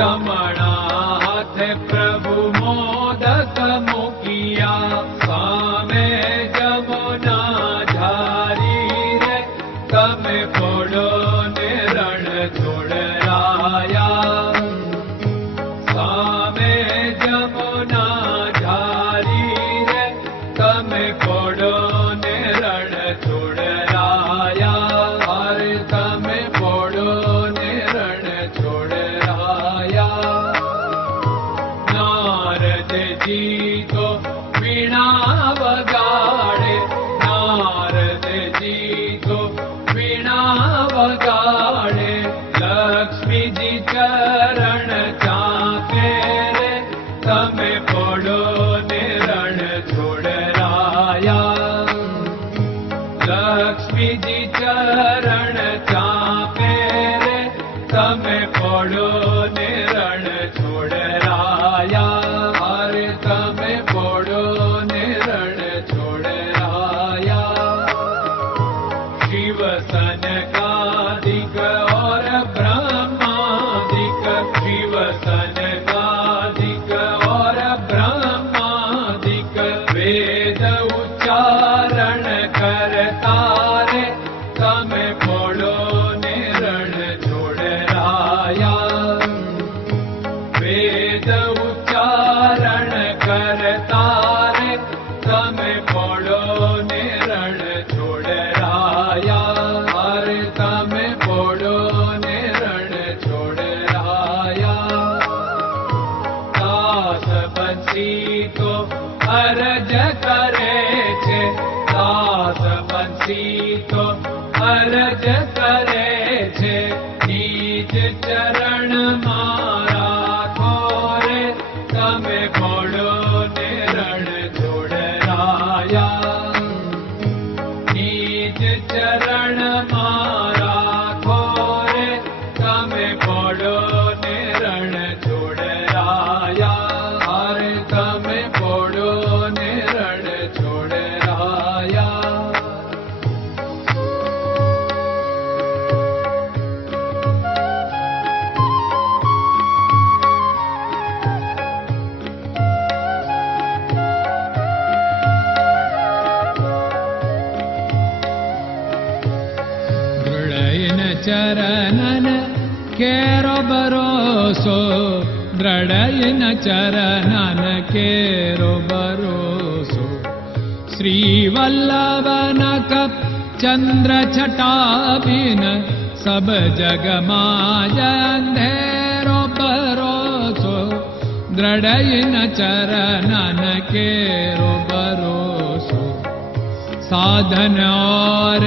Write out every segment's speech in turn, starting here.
on. का બંસી તો અરજ કરે છે દાસ બંસી તો અરજ કરે છે નીચ ચરણ મારા ખોરે તમે પોડો चरणन केरो भरोसो चरणन चरन केरो भरोसो कप चन्द्र छटाबिन सब जगमाजेरो दृढयन चरणन चरनो भरोसो साधन और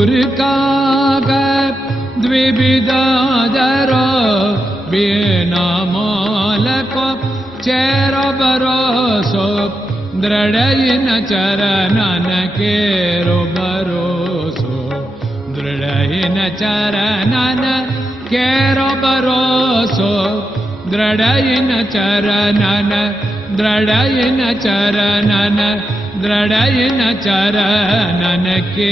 ग्विधरो बोल को चेरो भरोसो दृढयिन चरन केरो दृढयिन चरन केरो दृढयिन चरन दृढयिन चरनन ದೃಢಯನ ನನಕ್ಕೆ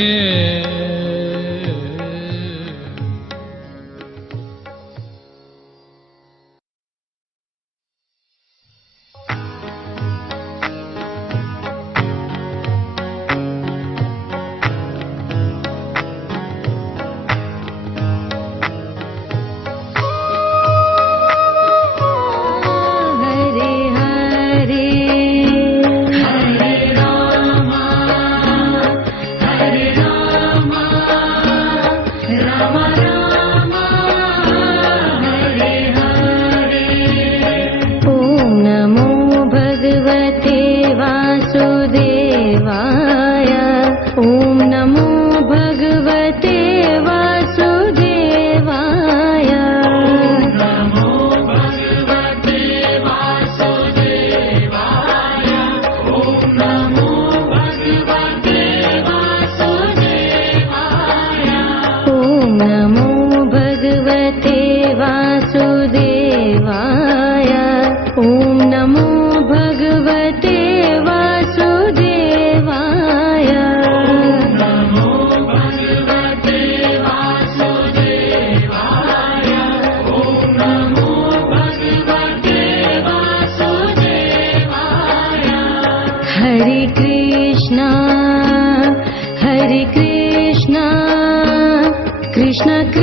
namo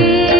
be